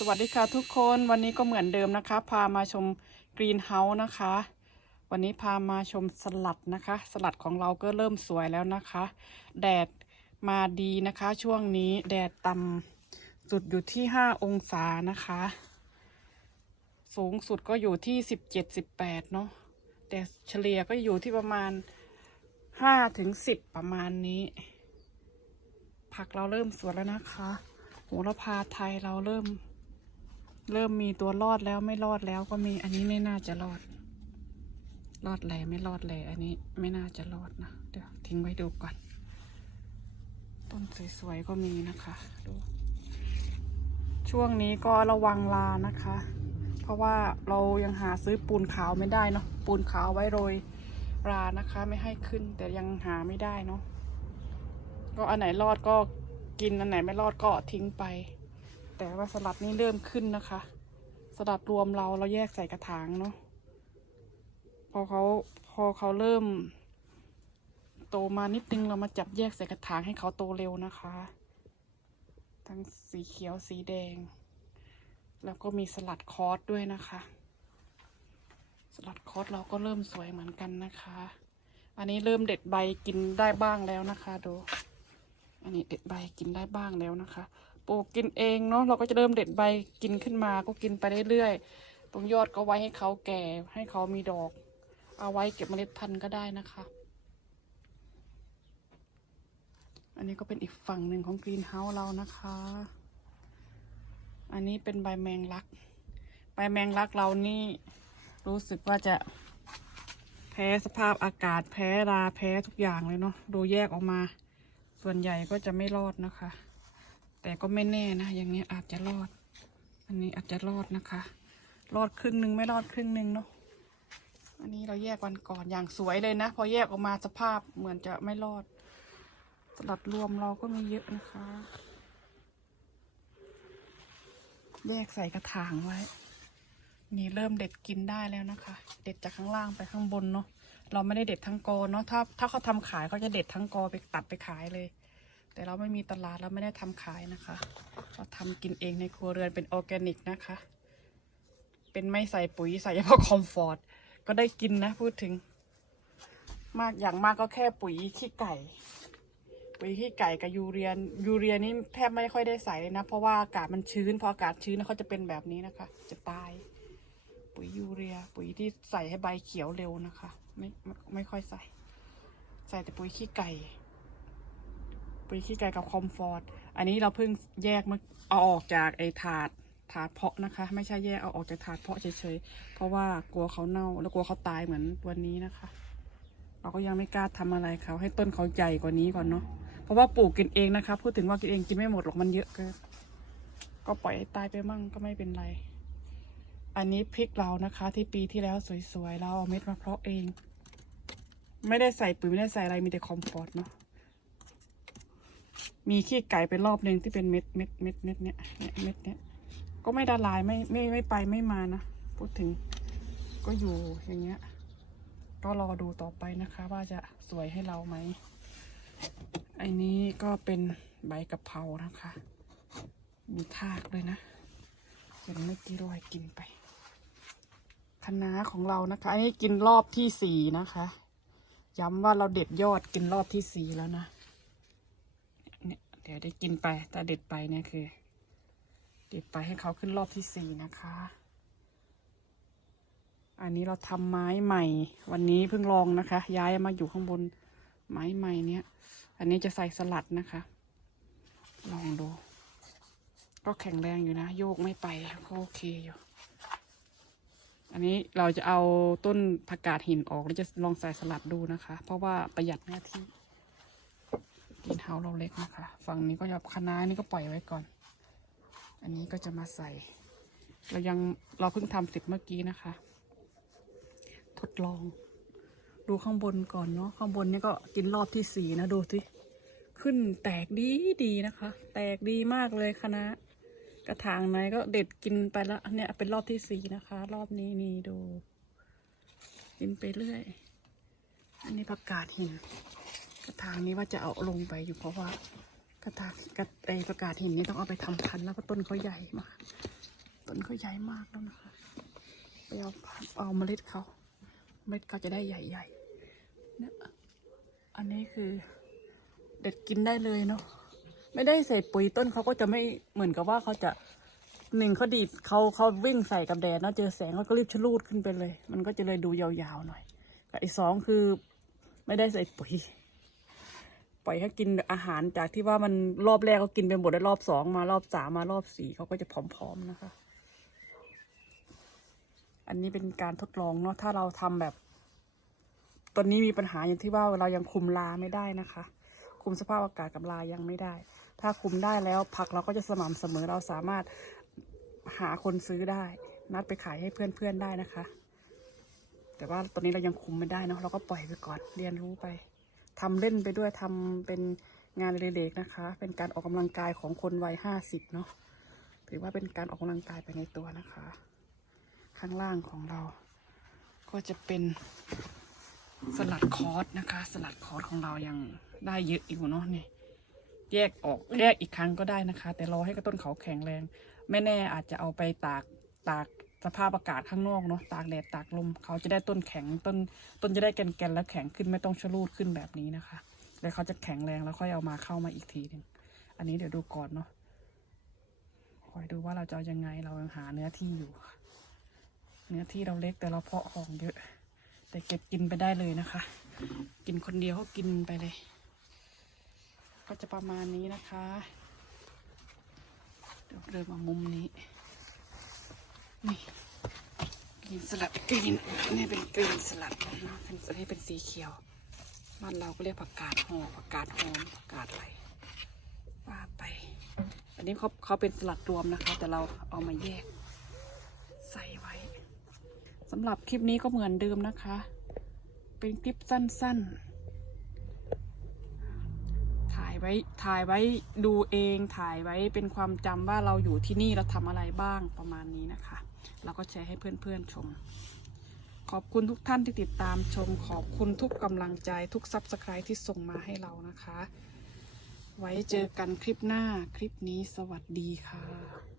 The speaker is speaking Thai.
สวัสดีค่ะทุกคนวันนี้ก็เหมือนเดิมนะคะ พามาชมกรีนเฮาส์นะคะ วันนี้พามาชมสลัดนะคะ สลัดของเราก็เริ่มสวยแล้วนะคะ แดดมาดีนะคะ ช่วงนี้แดดต่ำสุดอยู่ที่ 5 องศานะคะ สูงสุดก็อยู่ที่ 17 18 เนาะแต่เฉลี่ยก็อยู่ที่ประมาณ5ถึง10 ประมาณนี้ ผักเราเริ่มสวยแล้วนะคะโหระพาไทยเราเริ่ม เริ่มมีตัวรอดแล้วไม่รอดแล้วก็มีอันนี้ไม่น่าจะรอด รอดแหลไม่รอดแหลอันนี้ไม่น่าจะรอดนะ เดี๋ยวทิ้งไว้ดูก่อน ต้นสวยๆก็มีนะคะดูช่วงนี้ก็ระวังลานะคะ เพราะว่าเรายังหาซื้อปูนขาวไม่ได้เนาะปูนขาวไว้โรยรานะคะ ไม่ให้ขึ้น แต่ยังหาไม่ได้เนาะก็อันไหนรอดก็กินอันไหนไม่รอดก็ทิ้งไป แต่ว่าสลัดนี่เริ่มขึ้นนะคะ สลัดรวมเราเราแยกใส่กระถางเนาะพอเขาพอเขาเริ่ม โตมานิดนึงเรามาจับแยกใส่กระถางให้เขาโตเร็วนะคะ ทั้งสีเขียวสีแดง แล้วก็มีสลัดคอสด้วยนะคะ สลัดคอสเราก็เริ่มสวยเหมือนกันนะคะ อันนี้เริ่มเด็ดใบกินได้บ้างแล้วนะคะดูอันนี้เด็ดใบกินได้บ้างแล้วนะคะ ปลูกกินเองเนาะเราก็จะเริ่มเด็ดใบกินขึ้นมาก็กินไปเรื่อยๆตรงยอดก็ไว้ให้เขาแก่ ให้เขามีดอก เอาไว้เก็บเมล็ดพันธุ์ก็ได้นะคะ อันนี้ก็เป็นอีกฝั่งหนึ่งของกรีนเฮาส์เรานะคะ อันนี้เป็นใบแมงลัก ใบแมงลักเรานี่รู้สึกว่าจะแพ้สภาพอากาศแพ้ราแพ้ทุกอย่างเลยเนาะดูแยกออกมา ส่วนใหญ่ก็จะไม่รอดนะคะ แต่ก็ไม่แน่นะ อย่างเงี้ยอาจจะรอด อันนี้อาจจะรอดนะคะ รอดครึ่งหนึ่งไม่รอดครึ่งหนึ่งเนาะ อันนี้เราแยกวันก่อนอย่างสวยเลยนะ พอแยกออกมาสภาพเหมือนจะไม่รอด สลัดรวมเราก็มีเยอะนะคะ แยกใส่กระถางไว้ นี่เริ่มเด็ดกินได้แล้วนะคะ เด็ดจากข้างล่างไปข้างบนเนาะ เราไม่ได้เด็ดทั้งกอเนาะ ถ้าถ้าเขาทำขายเขาจะเด็ดทั้งกอไปตัดไปขายเลย แต่เราไม่มีตลาดเราไม่ได้ทำขายนะคะ เราทำกินเองในครัวเรือนเป็นออร์แกนิกนะคะ เป็นไม่ใส่ปุ๋ยใส่เฉพาะคอมฟอร์ต ก็ได้กินนะพูดถึง มากอย่างมากก็แค่ปุ๋ยขี้ไก่ ปุ๋ยขี้ไก่กับยูเรียนยูเรียนี่แทบไม่ค่อยได้ใส่เลยนะ เพราะว่าอากาศมันชื้น พออากาศชื้นเขาจะเป็นแบบนี้นะคะ จะตาย ปุ๋ยยูเรีย ปุ๋ยที่ใส่ให้ใบเขียวเร็วนะคะ ไม่ไม่ไม่ค่อยใส่ ใส่แต่ปุ๋ยขี้ไก่ ปุ๋ยขี้ไก่กับคอมฟอร์ต อันนี้เราเพิ่งแยกมาเอาออกจากไอ้ถาดถาดเพาะนะคะ ไม่ใช่แยกเอาออกจากถาดเพาะเฉยๆ เพราะว่ากลัวเขาเน่าแล้วกลัวเขาตายเหมือนวันนี้นะคะ เราก็ยังไม่กล้าทำอะไรเขาให้ต้นเขาใหญ่กว่านี้ก่อนเนาะ เพราะว่าปลูกกินเองนะคะ พูดถึงว่ากินเองกินไม่หมดหรอกมันเยอะเกิน ก็ปล่อยให้ตายไปมั่งก็ไม่เป็นไร อันนี้พริกเรานะคะ ที่ปีที่แล้วสวยๆ เราเอาเม็ดมาเพาะเอง ไม่ได้ใส่ปุ๋ยไม่ได้ใส่อะไรมีแต่คอมฟอร์ตเนาะ มีขี้ไก่ไปรอบหนึ่งที่เป็นเม็ดเม็ดเม็ดเม็ดเนี้ยเนี่ยเม็ดเนี้ยก็ไม่ละลายไม่ไม่ไม่ไปไม่มานะพูดถึงก็อยู่อย่างเงี้ย ก็รอดูต่อไปนะคะ ว่าจะสวยให้เราไหมไอ้นี้ก็เป็นใบกะเพรานะคะ มีทากด้วยนะเห็นเมื่อกี้รอยกินไปคะน้าของเรานะคะ อันนี้กินรอบที่สี่นะคะ ย้ำว่าเราเด็ดยอดกินรอบที่สี่แล้วนะ เดี๋ยวได้กินไปแต่เด็ดไปเนี่ยคือ เด็ดไปให้เขาขึ้นรอบที่สี่นะคะ อันนี้เราทำไม้ใหม่ วันนี้เพิ่งลองนะคะ ย้ายมาอยู่ข้างบนไม้ใหม่เนี้ยอันนี้จะใส่สลัดนะคะ ลองดู ก็แข็งแรงอยู่นะ โยกไม่ไปก็โอเคอยู่ อันนี้เราจะเอาต้นผักกาดหินออกแล้วจะลองใส่สลัดดูนะคะ เพราะว่าประหยัดหน้าที่ กินเฮาเราเล็กนะคะ ฝั่งนี้ก็จะคะน้านี่ก็ปล่อยไว้ก่อน อันนี้ก็จะมาใส่ เรายังเราเพิ่งทำเสร็จเมื่อกี้นะคะ ทดลอง ดูข้างบนก่อนเนาะข้างบนนี่ก็กินรอบที่สี่นะดูสิขึ้นแตกดีดีนะคะ แตกดีมากเลยคณะกระถางไหนก็เด็ดกินไปละเนี่ยเป็นรอบที่สี่นะคะ รอบนี้นี่ดู กินไปเรื่อย อันนี้ผักกาดหิน กระถางนี้ว่าจะเอาลงไปอยู่เพราะว่ากระถางกระไอประกาศหินนี่ต้องเอาไปทำพันธุ์แล้วก็ต้นเขาใหญ่มาก ต้นเขาใหญ่มากแล้วนะคะไปเอาเอาเมล็ดเขาเมล็ดเขาจะได้ใหญ่ๆเนี่ยอันนี้คือเด็ดกินได้เลยเนาะไม่ได้ใส่ปุ๋ยต้นเขาก็จะไม่เหมือนกับว่าเขาจะหนึ่งเขาดีดเขาเขาวิ่งใส่กับแดดเนาะเจอแสงเขาก็รีบชะลูดขึ้นไปเลย มันก็จะเลยดูยาวๆหน่อยกับอีกสองคือไม่ได้ใส่ปุ๋ย ปล่อยให้กินอาหารจากที่ว่ามันรอบแรกเขากินไปหมดแล้วรอบสองมารอบสามมารอบสี่เขาก็จะผอมๆนะคะ อันนี้เป็นการทดลองเนาะถ้าเราทำแบบ ตอนนี้มีปัญหาอย่างที่ว่าเรายังคุมลาไม่ได้นะคะ คุมสภาพอากาศกับลายังไม่ได้ ถ้าคุมได้แล้วผักเราก็จะสม่ำเสมอเราสามารถหาคนซื้อได้ นัดไปขายให้เพื่อนๆได้นะคะ แต่ว่าตอนนี้เรายังคุมไม่ได้เนาะเราก็ปล่อยไปก่อนเรียนรู้ไป ทำเล่นไปด้วยทำเป็นงานเล็กๆนะคะ เป็นการออกกำลังกายของคนวัยห้าสิบเนาะถือว่าเป็นการออกกำลังกายไปในตัวนะคะ ข้างล่างของเรา ก็จะเป็นสลัดคอร์สนะคะ สลัดคอร์สของเรายังได้เยอะอยู่เนาะนี่แยกออกแยกอีกครั้งก็ได้นะคะ แต่รอให้กระต้นเขาแข็งแรง ไม่แน่อาจจะเอาไปตากตาก สภาพอากาศข้างนอกเนาะตากแดดตากลม เขาจะได้ต้นแข็งต้นต้นจะได้แกนๆแล้วแข็งขึ้นไม่ต้องชะลูดขึ้นแบบนี้นะคะ แล้วเขาจะแข็งแรงแล้วค่อยเอามาเข้ามาอีกทีหนึ่งอันนี้เดี๋ยวดูก่อนเนาะคอยดูว่าเราจะเอายังไงเรายังหาเนื้อที่อยู่ เนื้อที่เราเล็กแต่เราเพาะของเยอะ แต่เก็บกินไปได้เลยนะคะ กินคนเดียวก็กินไปเลย ก็จะประมาณนี้นะคะ เดี๋ยวเริ่มมามุมนี้ กรีนสลัดกรีนนี่เป็นกรีนสลัดนะเป็นอันนี้เป็นสีเขียวบ้านเราก็เรียกผักกาดหอมผักกาดหอมผักกาดอะไรว่าไป อันนี้เขาเขาเป็นสลัดรวมนะคะ แต่เราเอามาแยก ใส่ไว้สำหรับคลิปนี้ก็เหมือนเดิมนะคะ เป็นคลิปสั้นๆ ถ่ายไว้ถ่ายไว้ดูเองถ่ายไว้เป็นความจำว่าเราอยู่ที่นี่เราทำอะไรบ้างประมาณนี้นะคะ แล้วก็แชร์ให้เพื่อนๆชม ขอบคุณทุกท่านที่ติดตามชม ขอบคุณทุกกำลังใจทุกซับสไครต์ที่ส่งมาให้เรานะคะ ไว้เจอกันคลิปหน้าคลิปนี้สวัสดีค่ะ